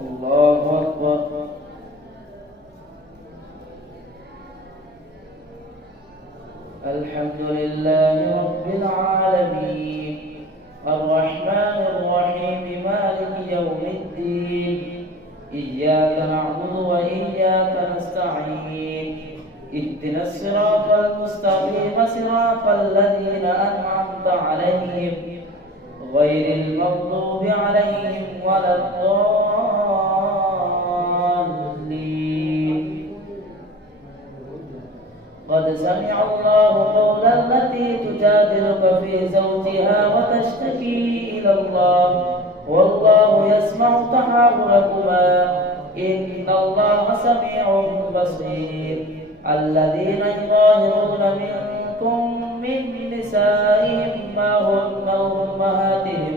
الله أكبر. الحمد لله رب العالمين الرحمن الرحيم مالك يوم الدين إياك نعبد وإياك نستعين اهدنا الصراط المستقيم صراط الذين أنعمت عليهم غير المغضوب عليهم ولا الضالين. قد سمع الله قول التي تجادلك في زوجها وتشتكي إلى الله والله يسمع تحاوركما إن الله سميع بصير. الذين يظاهرون منكم من نسائهم ما هن أمهاتهم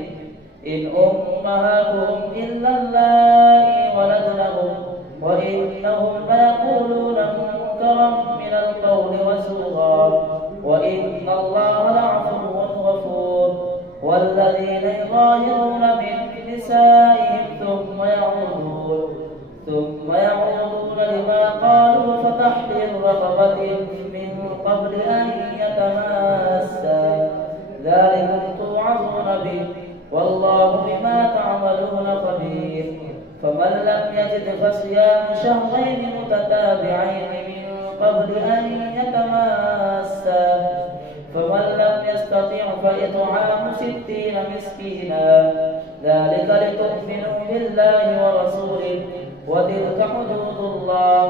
إن أمهاتهم إلا اللائي ولدنهم وإنهم ليقولون منكرا من القول وزورا وإن الله لعفو غفور. والذين يظاهرون من نسائهم ثم يعودون لما قالوا فتحرير رقبة من قبل أن يتماسا ذلكم توعظون به والله بما تعملون خبير. فمن لم يجد فصيام شهرين متتابعين من قبل أن يتماسا فمن لم يستطع فإطعام 60 مسكينا ذلك لتؤمنوا بالله ورسوله وتلك حدود الله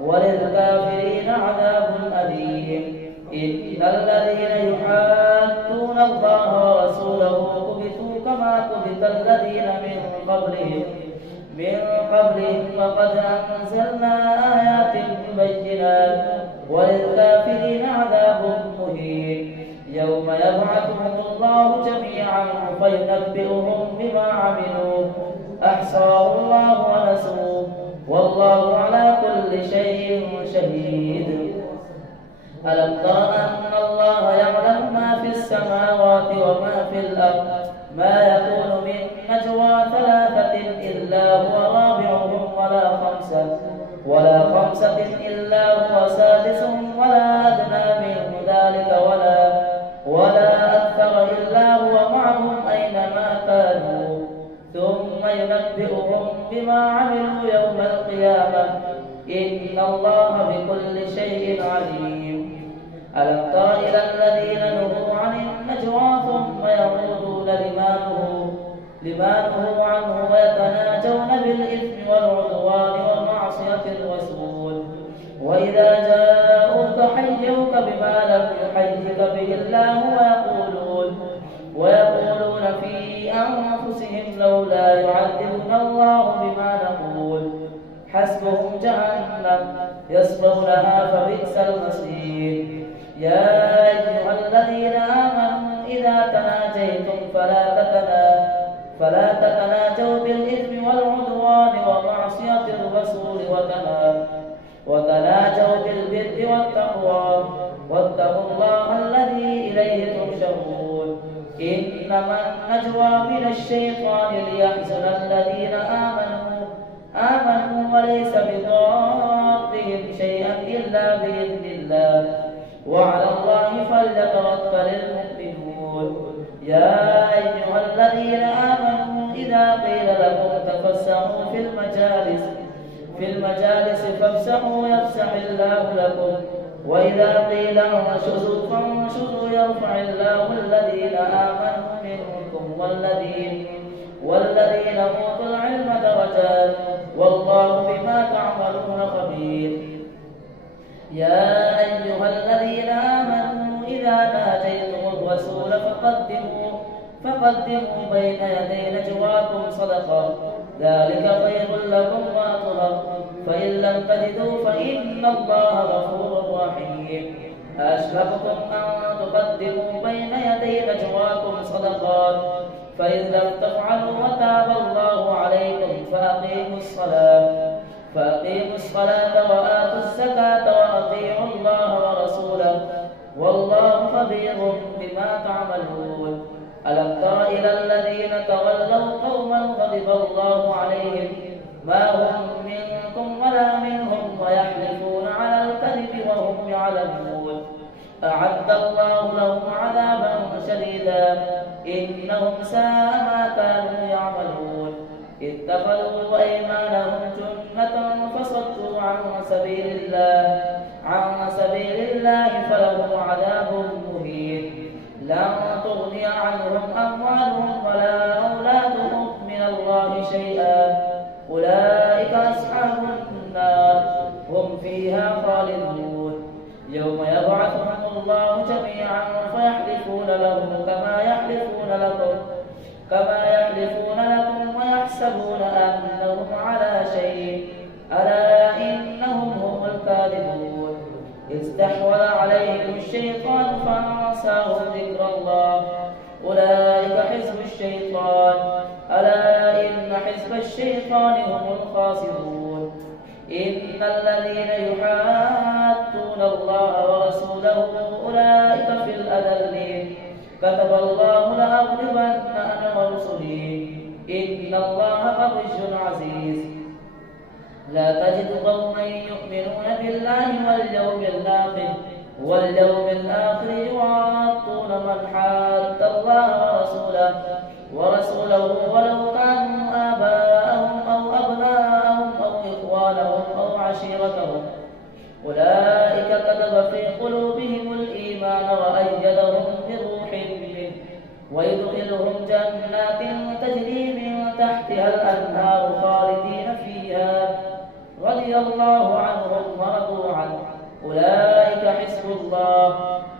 وللكافرين عذاب أليم. إن الذين يحادون الله ورسوله كبتوا كما كبت الذين من قبلهم وقد أنزلنا آيات بينات وللكافرين عذاب مهين. يوم يبعثهم الله جميعا فينبئهم بما عملوا أحصاه الله ونسوه والله على كل شيء شهيد. ألم تر أن الله يعلم ما في السماوات وما في الأرض ما يكون من نجوى 3 إلا هو رابعهم ولا خمسة إلا هو سادسهم ولا أدنى من ذلك ولا أكثر إلا هو معهم أينما كانوا ثم ينبئهم بما عملوا يوم القيامة إن الله بكل شيء عليم. ألم تر إلى الذين نهوا عن النجوى ثم يعودون لما نهوا عنه ويتناجون بالإثم والعدوان ومعصية الرسول وإذا جاءوك حيوك بما لم يحيك به الله ويقولون في أنفسهم لولا يعذبنا الله بما نقول حسبهم جهنم يصلونها فبئس المصير. يا أيها الذين آمنوا إذا تناجيتم فلا تتناجوا بالإثم والعدوان ومعصية الرسول وتناجوا بالبر والتقوى واتقوا الله الذي إليه تحشرون. إنما النجوى من الشيطان ليحزن الذين آمنوا وليس بضارهم شيئا إلا بإذن الله وعلى الله فليتوكل المؤمنون. يا أيها الذين آمنوا إذا قيل لكم تفسحوا في المجالس فافسحوا يفسح الله لكم وإذا قيل انشزوا فانشزوا يرفع الله الذين آمنوا منكم والذين أوتوا العلم درجات والله بما تعملون خبير. يا أيها الذين آمنوا إذا ناجيتم الرسول فقدموا بين يدي نجواكم صدقة ذلك خير لكم وأطهر فإن لم تجدوا فإن الله غفور رحيم. أشفقتم أن تقدموا بين يدي نجواكم صدقات فإن لم تفعلوا وتاب الله عليكم فأقيموا الصلاة وآتوا الزكاة وأطيعوا الله ورسوله والله خبير بما تعملون. ألم تر إلى الذين تولوا قوما غضب الله عليهم ما هم منكم ولا منهم ويحلفون على الكذب وهم يعلمون. أعد الله لهم عذابا شديدا إنهم ساء ما كانوا يعملون. اتخذوا أيمانهم جنة فصدوا عن سبيل الله فلهم عذاب مهين. لن تغني عنهم أموالهم ولا أولادهم من الله شيئا. أولئك أصحاب النار هم فيها خالدون. يوم يبعثهم الله جميعا فيحلفون له كما يحلفون لكم ويحسبون أنهم على شيء ألا إنهم هم الكاذبون. استحوذ عليهم الشيطان فأنساهم ذكر الله. أولئك حزب الشيطان ألا إن حزب الشيطان هم الخاسرون. إن الذين يحادون الله ورسوله أولئك في الأذلين. كتب الله لأغلبن أنا ورسلي إن الله قوي عزيز. لا تجد قوما يؤمنون بالله واليوم الآخر يعاطون من حاد الله ورسوله ولو كانوا آباءهم أو أبناءهم أو إخوانهم أو عشيرتهم. أولئك كتب في قلوبهم الإيمان وأيدهم بروح منه ويدخلهم جنات تجري من تحتها الأنهار خالدين فيها رضي الله عنهم ورضوا عنه. أولئك حزب الله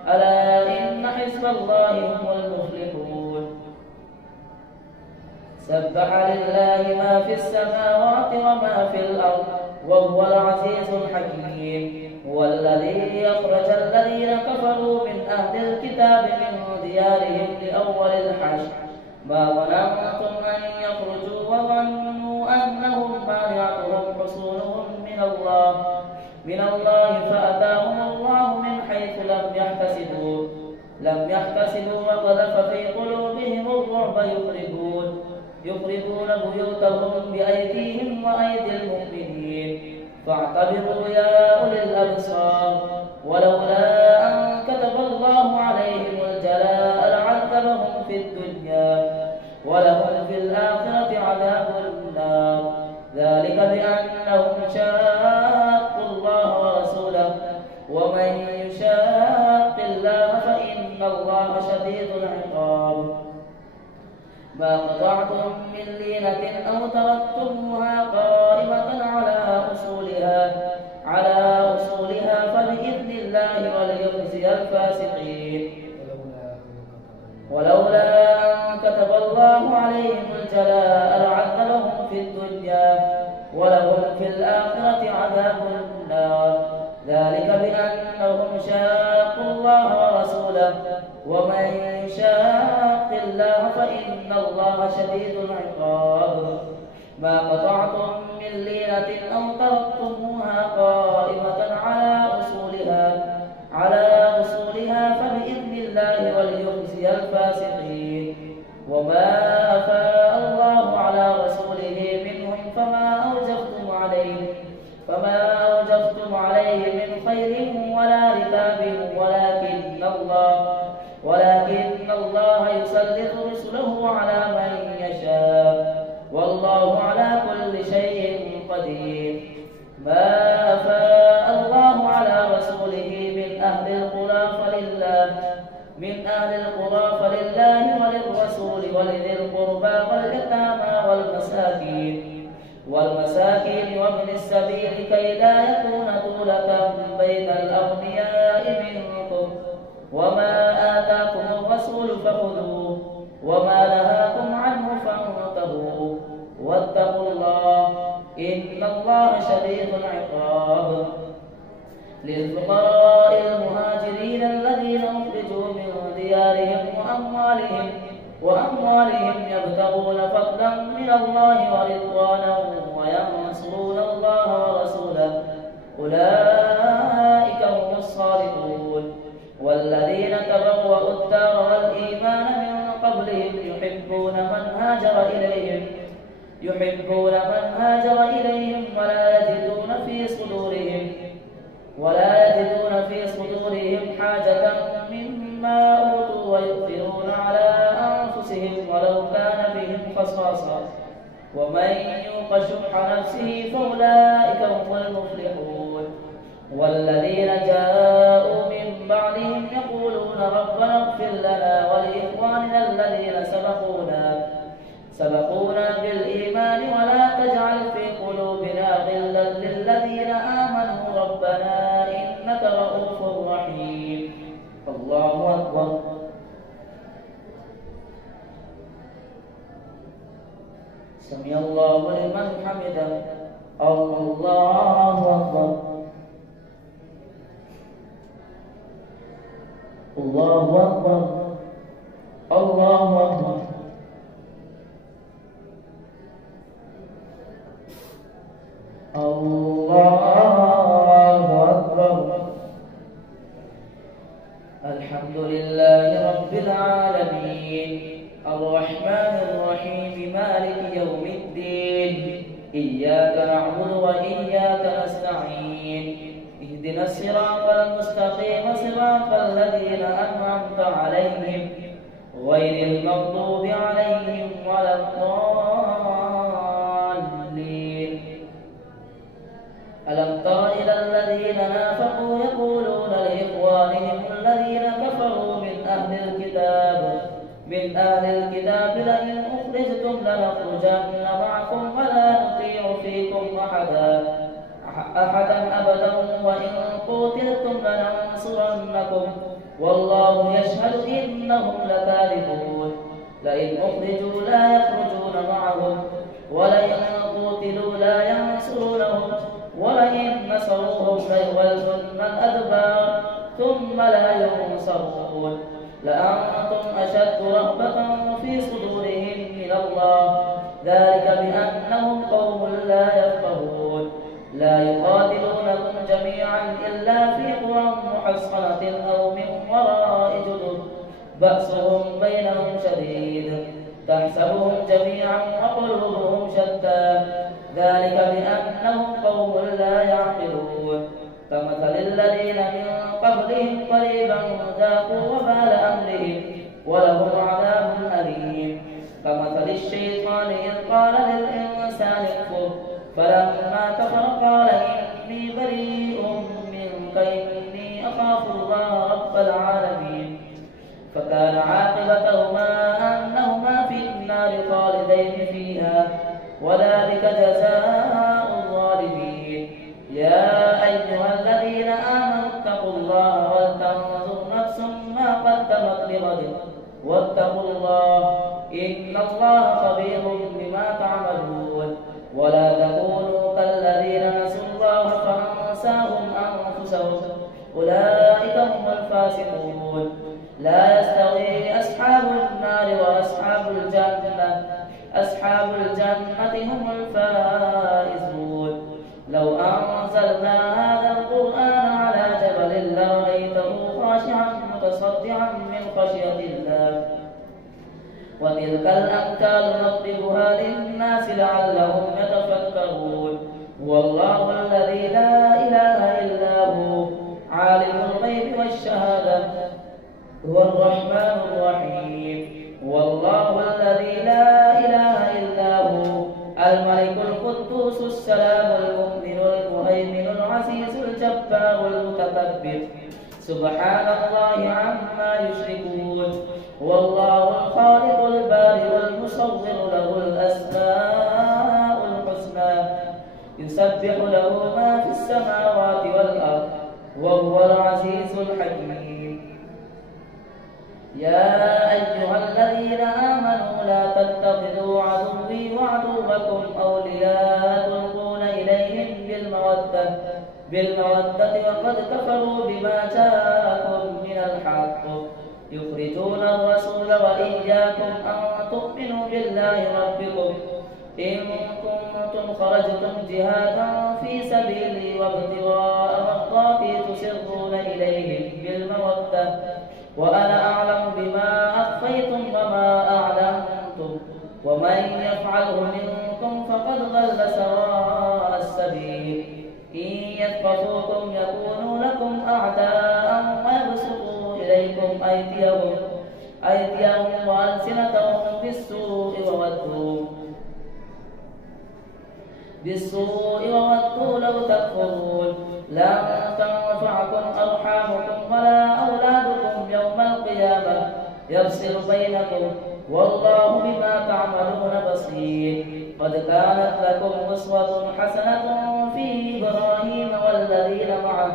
ألا إن حزب الله هم المفلحون. سبح لله ما في السماوات وما في الأرض وهو العزيز الحكيم. هو الذي أخرج الذين كفروا من أهل الكتاب من ديارهم لأول الحشر ما ظننتم أن يخرجوا وظنوا أنهم مانعتهم حصونهم من الله فأتاهم الله من حيث لم يحتسبوا وقذف في قلوبهم الرعب يخربون بيوتهم بأيديهم وأيدي المؤمنين. فاعتبروا يا أولي الأبصار. ولولا أن كتب الله عليهم الجلاء لعذبهم في الدنيا ولهم في الآخرة عذاب النار. ذلك بأنهم شاقوا الله ورسوله ومن يشاق الله فإن الله شديد العقاب. ما قطعتم من لينة أو تركتموها قائمة على أصولها فبإذن الله وليخزي الفاسقين. ولولا أن كتب الله عليهم الجلاء لعذبهم في الدنيا ولهم في الآخرة عذاب النار. ذلك بأنهم شاقوا الله ورسوله ومن يشاق الله فإن الله شديد العقاب. ما قطعتم من لينة أو تركتموها قائمة على أصولها فبإذن الله وليخزي الفاسقين. وما أفاء الله على رسوله منهم فما أوجفتم عليه من خير ولا ركاب ولكن الله يسلط رسله على من يشاء والله على كل شيء قدير. ما أفاء الله على رسوله من أهل القرى فلله وللرسول ولذي القربى واليتامى والمساكين وابن السبيل كي لا يكون دولة بين الأغنياء منكم. وما آتاكم الرسول فخذوه وما نهاكم عنه فانتهوا واتقوا الله إن الله شديد العقاب. للفقراء المهاجرين الذين أخرجوا من ديارهم وأموالهم يبتغون فضلا من الله ورضوانا وينصرون الله ورسوله أولئك هم الصادقون. والذين تبوأوا الدار والإيمان من قبلهم يحبون من هاجر يحبون من هاجر إليهم ولا يجدون في صدورهم حاجة مما أوتوا ويؤثرون على أنفسهم ولو كان بهم خصاصة ومن يوق شح نفسه فأولئك هم المفلحون. والذين جاءوا من بعدهم يقولون ربنا اغفر لنا ولإخواننا الذين سبقونا بالإيمان ولا تجعل في قلوبنا غلا للذين آمنوا ربنا إنك رؤوف رحيم. الله أكبر. سمع الله لمن حمده. الله أكبر. الله أكبر. الله أكبر. الله أكبر. الحمد لله رب العالمين الرحمن الرحيم مالك يوم الدين إياك نعبد وإياك نستعين اهدنا الصراط المستقيم صراط الذين أنعمت عليهم غير المغضوب عليهم ولا الضالين. ألم تر إلى الذين نافقوا يقولون لإخوانهم الذين كفروا من أهل الكتاب لئن أخرجتم لنخرجن معكم ولا نطيع فيكم أحدا أبدا وإن قتلتم لننصرنكم والله يشهد إنهم لكاذبون. لئن أخرجوا لا يخرجون معهم ولئن قتلوا لا ينصرونهم ولئن نصروهم ليولون الأدبار ثم لا ينصرون. لأنتم أشد رهبة في صدورهم من الله ذلك بأنهم قوم لا يفقهون. لا يقاتلونكم جميعا إلا في قرى محصنة أو من وراء جدر بأسهم بينهم شديد تحسبهم جميعا وقلوبهم شتى ذلك بأنهم قوم لا يعقلون. كمثل الذين من قبلهم قريبا ذاقوا وبال أمرهم ولهم عذاب أليم. كمثل الشيطان إذ قال للإنسان اكفر فلما كفر قال إني بريء منك إني أخاف الله رب العالمين. فكان عاقبتهما أنهما في النار خالدين فيها وذلك جزاء الظالمين. يا أيها الذين آمنوا اتقوا الله ولتنظر نفس ما قدمت لغد واتقوا الله إن الله خبير بما تعملون. ولا تكونوا كالذين نسوا الله فأنساهم أنفسهم أولئك هم الفاسقون. لا يستوي أصحاب النار وأصحاب الجنة هم الفائزون. لو أنزلنا هذا القرآن على جبل لرأيته خاشعا متصدعا من خشية الله. وتلك الأمثال نضربها للناس لعلهم يتفكرون. هو الله الذي لا إله إلا هو عالم الغيب والشهادة هو الرحمن الرحيم. هو الله الذي لا إله إلا هو الملك القدوس السلام المؤمن المهيمن العزيز الجبار المتكبر سبحان الله عما يشركون. هو الله الخالق البارئ المصور له الأسماء الحسنى يسبح له ما في السماوات والأرض وهو العزيز الحكيم. يا أيها الذين آمنوا لا تتخذوا عدوي وعدوكم أولياء تلقون إليهم بالمودة وقد كفروا بما جاءكم من الحق يخرجون الرسول وإياكم أن تؤمنوا بالله ربكم إن كنتم خرجتم جهادا في سبيلي وابتغاء مرضاتي تسرون إليهم بالمودة وأنا أعلم بما أخفيتم وما أعلنتم ومن يفعله منكم فقد ضل سواء السبيل. إن يثقفوكم يكونوا لكم أعداء ويبسطوا إليكم أيديهم وألسنتهم بالسوء وودوا لو تكفرون. لن تنفعكم أرحامكم ولا أولادكم يوم القيامة يفصل بينكم والله بما تعملون بصير. قد كانت لكم أسوة حسنة في إبراهيم والذين معه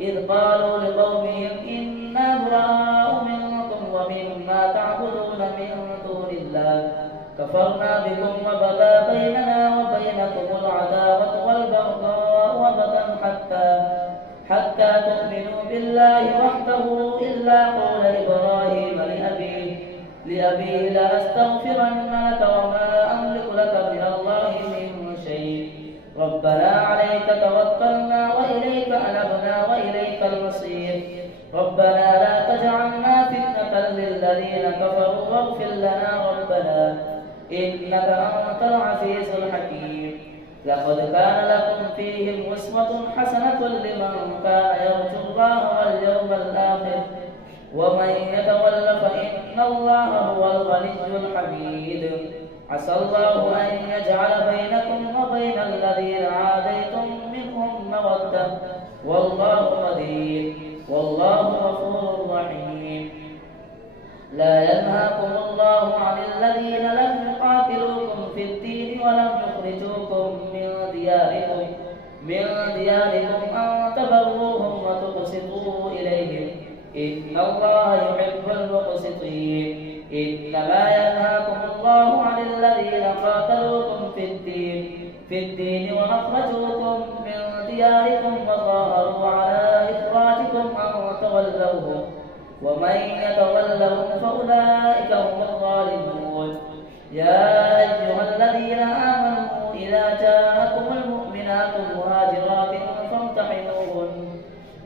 إذ قالوا لقومهم إنا براء منكم ومما تعبدون من دون الله كفرنا بكم وبدا بيننا وبينكم العداوة والبغضاء أبدا حتى تؤمنوا بالله وحده إلا قول إبراهيم لأبيه لأستغفرن لك وما أملك لك من الله من شيء ربنا عليك توكلنا وإليك أنبنا وإليك المصير. ربنا لا تجعلنا فتنة للذين كفروا واغفر لنا ربنا إنك أنت العزيز الحكيم. لقد كان لكم فيهم أسوة حسنة لمن كان يرجو الله واليوم الآخر ومن يتول فإن الله هو الغني الحميد. عسى الله أن يجعل بينكم وبين الذين عاديتم منهم مودة والله قدير والله غفور رحيم. لا ينهاكم الله عن الذين لم يقاتلوكم في الدين ولم يخرجوكم من دياركم أن تبروهم وتقسطوا إليهم إن الله يحب المقسطين. إنما ينهاكم الله عن الذين قاتلوكم في الدين وأخرجوكم من دياركم وظاهروا على إخراجكم أن تولوهم ومن يتولهم فأولئك هم الظالمون. يا أيها الذين آمنوا إذا جاءكم المؤمنات مهاجرات فامتحنوهن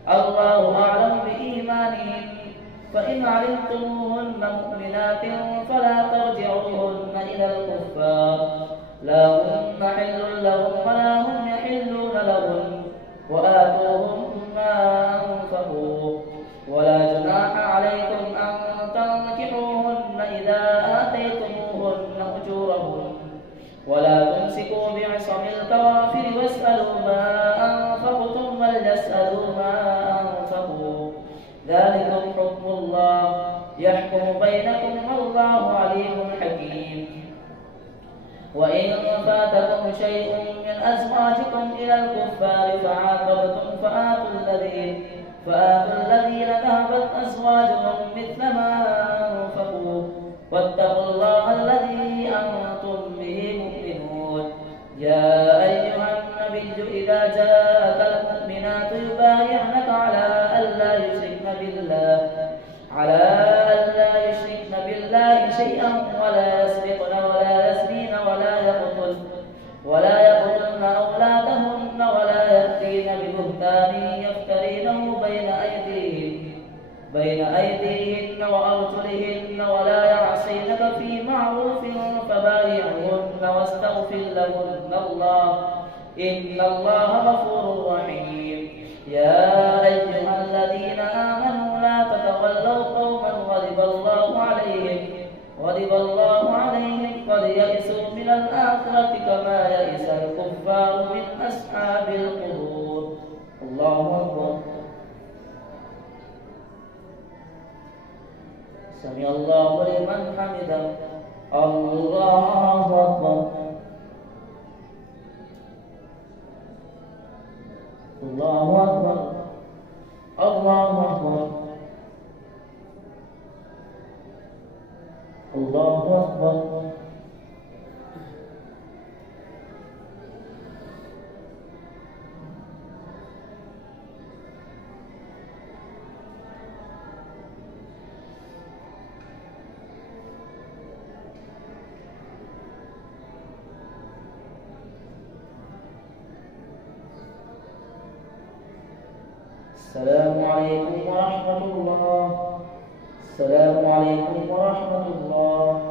الله أعلم بإيمانهن فإن علمتموهن مؤمنات فلا ترجعوهن إلى الكفار لا هن حل لهم ولا هم يحلون لهن وآتوهم ما أنفقوا ولا جناح عليكم أن تنكحوهن إذا آتيتموهن أجورهن ولا تمسكوا بعصم الكوافر واسألوا ما أنفقتم وليسألوا ما أنفقوا ذلكم حكم الله يحكم بينكم والله عليم حكيم. وإن فاتكم شيء من أزواجكم إلى الكفار فعاقبتم فآتوا الذين ذهبت أزواجهم مثل ما أنفقوا واتقوا الله الذي أنتم به مؤمنون. يا أيها النبي إذا جاءك المؤمنات يبايعنك على ألا يشركن بالله شيئا ولا يسرقن ولا يزنين ولا يقتلن أولادهن ولا يأتين ببهتان يفترينه بين أيديهن وأرجلهن ولا يعصينك في معروف فبايعهن واستغفر لهن الله إن الله غفور رحيم. يا أيها الذين آمنوا لا تتولوا قوما غضب الله عليهم قد يئسوا من الآخرة كما يئس الكفار من أصحاب القبور. الله أكبر. سمع الله لمن حمده. الله أكبر. الله أكبر. الله أكبر. الله أكبر. السلام عليكم ورحمة الله. السلام عليكم ورحمة الله.